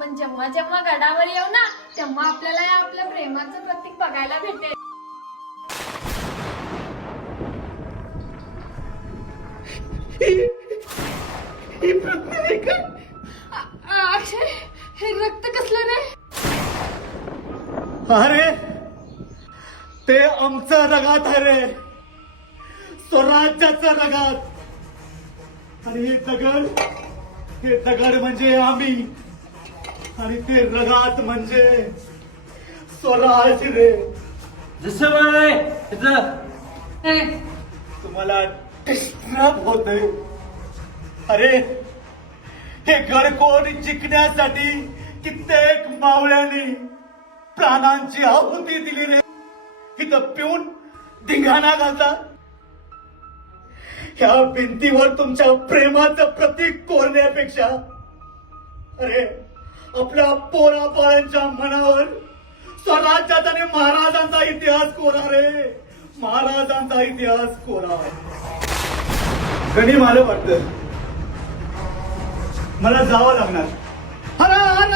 आपण जेव्हा जेव्हा गडावर येऊ ना तेव्हा आपल्याला या आपल्या प्रेमाचं प्रतीक बघायला भेटेल. ही प्रतिमा आहे का? अक्षय, हे रक्त कसलं रे? अरे ते आमचं रगात आहे रे, स्वराज्याचं रगात. आणि हे दगड म्हणजे आम्ही, आणि ते रगात म्हणजे स्वराज रे. जसं वय तुम्हाला डिस्टर्ब होतंय. अरे हे गडकोट जिंकण्यासाठी कित्येक मावळ्यांनी प्राणांची आहुती दिली रे. इथं पिऊन धिंगाणा घालता. ह्या भिंतीवर तुमच्या प्रेमाचं प्रतीक कोरण्यापेक्षा अरे आपल्या पोराबाळांच्या मनावर स्वराज्याचा आणि महाराजांचा इतिहास कोरा रे. महाराजांचा इतिहास कोरा. गणी मला वाटतं मला जावं लागणार. हर हर